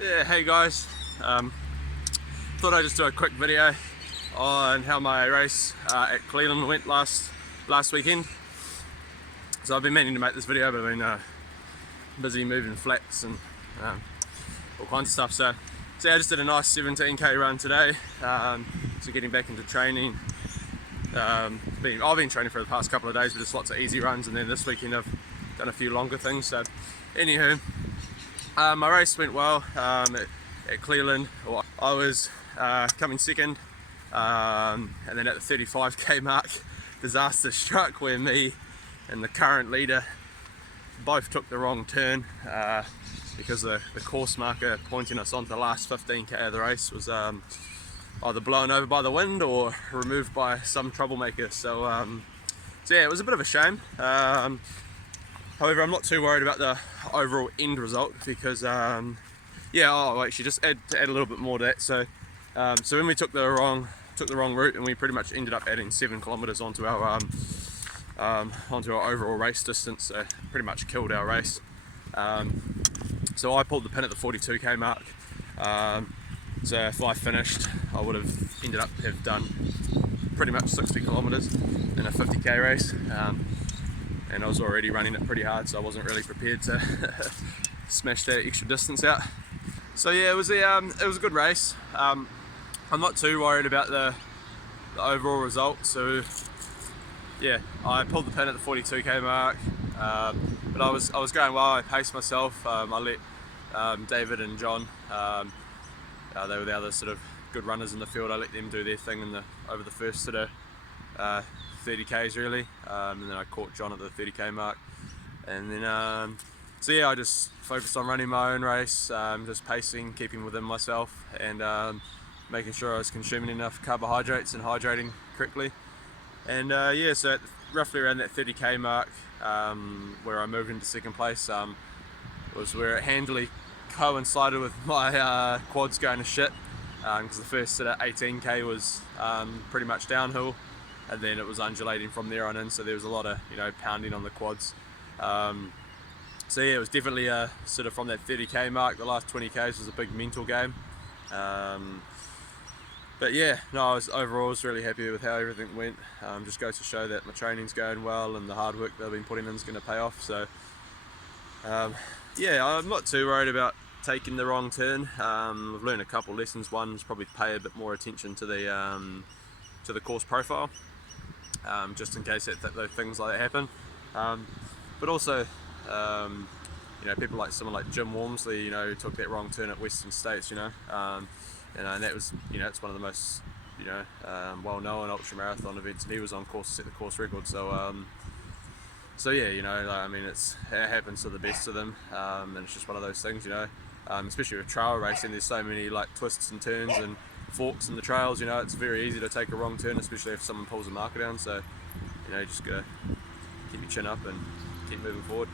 Yeah, hey guys. Thought I'd just do a quick video on how my race at Cleland went last weekend. So I've been meaning to make this video, but I've been busy moving flats and all kinds of stuff. So I just did a nice 17k run today. So getting back into training. I've been training for the past couple of days, but just lots of easy runs, and then this weekend I've done a few longer things. So anywho, my race went well at Cleland. I was coming second, and then at the 35k mark, disaster struck where me and the current leader both took the wrong turn because the course marker pointing us onto the last 15k of the race was either blown over by the wind or removed by some troublemaker. So yeah, it was a bit of a shame. However, I'm not too worried about the overall end result because actually just add a little bit more to that. So when we took the wrong route, and we pretty much ended up adding 7 kilometers onto our overall race distance, so pretty much killed our race. So I pulled the pin at the 42k mark. So if I finished, I would have ended up have done pretty much 60 kilometers in a 50k race. And I was already running it pretty hard, so I wasn't really prepared to smash that extra distance out. So yeah, it was a good race. I'm not too worried about the overall result. So yeah, I pulled the pin at the 42k mark, but I was going well. I paced myself. I let David and John, they were the other sort of good runners in the field. I let them do their thing over the first sort of 30k's really, and then I caught John at the 30k mark, and then so yeah, I just focused on running my own race, just pacing, keeping within myself, and making sure I was consuming enough carbohydrates and hydrating correctly. And yeah, so roughly around that 30k mark, where I moved into second place, was where it handily coincided with my quads going to shit, because the first sort of 18k was pretty much downhill, and then it was undulating from there on in, so there was a lot of pounding on the quads. So yeah, it was definitely sort of from that 30k mark, the last 20k's was a big mental game. But yeah, no, overall I was really happy with how everything went. Just goes to show that my training's going well and the hard work that I've been putting in is going to pay off. So yeah, I'm not too worried about taking the wrong turn. I've learned a couple lessons. One is probably pay a bit more attention to the course profile, just in case that things like that happen. But also, people like someone like Jim Walmsley, who took that wrong turn at Western States, and that was, it's one of the most, well-known ultra-marathon events, and he was on course to set the course record. So yeah, it happens to the best of them, and it's just one of those things, especially with trail racing. There's so many twists and turns and forks in the trails. It's very easy to take a wrong turn, especially if someone pulls a marker down. So, you just gotta keep your chin up and keep moving forward.